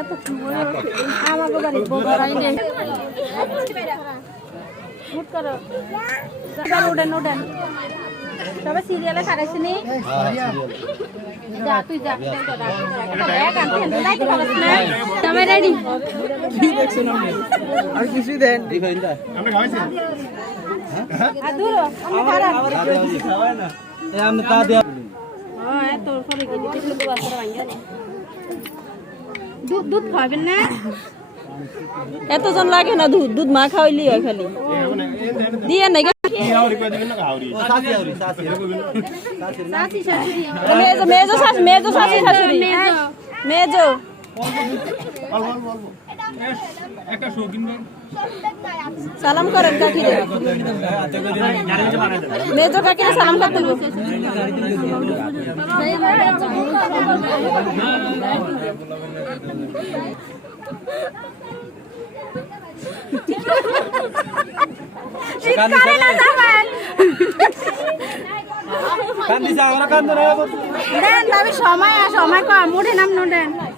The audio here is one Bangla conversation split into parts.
এত আমাকে বাড়ি বড়াই নেই। মুট করো। এবার উঠেন উঠেন সবাই সিরিয়ালে খারাইছে নি। যা তুই যা। আর কিছু দেন। দূর আমি তা দেয়া হ্যাঁ তোর ফলে কি দিতে শুধু বাচ্চা ভাঙ্গা দুধ দুধ খাবেন না? এতজন লাগে না দুধ দুধ মা খাওয়াইলি হয় খালি। দিয়ে নাই মেজো মেজো শাশুড়ি মেজো শাশুড়ি। মেজো। সালাম করেন কাকি মেজো কাকি সালাম করতে সময় সময় কম। উঠে নাম নুডেন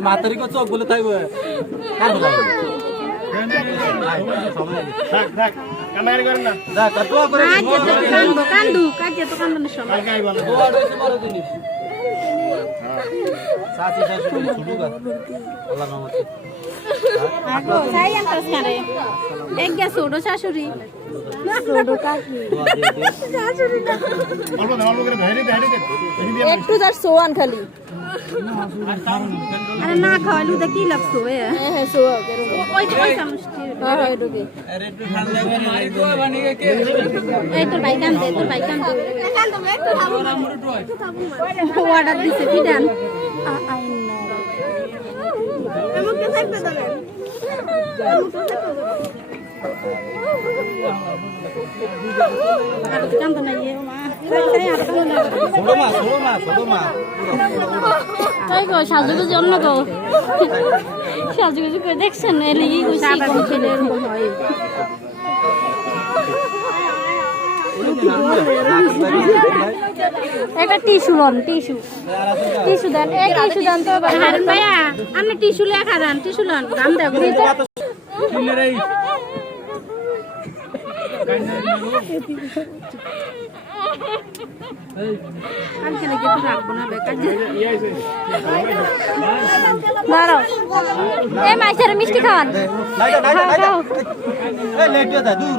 মাতারি কো? চোখ বলে থাকবে। কর আল্লাহ চাই আনতাস কারে এক গেছ ওডো শাশুড়ি। একটু যার সোয়ান খালি। আরে না খাওয়ালু দা কি লাগছো এ হ্যাঁ হ্যাঁ সোয়া এরকম ওই হ্যাঁ হ্যাঁ ঢুকে এই তোর ভাই কান দে তোর ভাই কান দে। অর্ডার দিছে বিধান Kan tuh nanya mah. Saya apa tuh nanya? Foto mah, foto mah, foto mah. Tapi kok sahaja tu jom nak kau. Sahaja tu kau dek sana lagi kau sih kau kena. একটা টিস্যু লন টিস্যু। টিস্যু দেন এই টিস্যু দেন তো হারুন ভাইয়া আপনি টিস্যু লেখা দেন টিস্যু লন দাম দেব মিষ্টি খাওয়ান দা দূর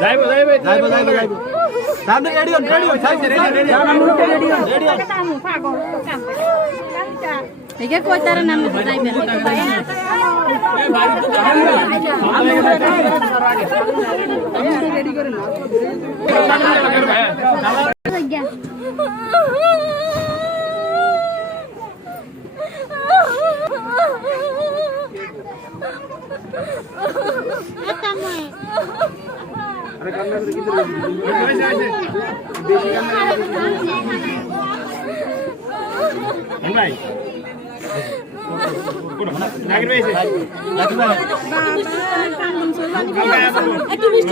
যাইবো যাইবো যাইবো যাইবো যাইবো সামনে রেডি হন রেডি হন সাইড রেডি রেডি রেডি হন রেডি হন একে কই তার নাম যাইবেন ভাই কোন নাগির ভাই লাকি ভাই একটু মিষ্টি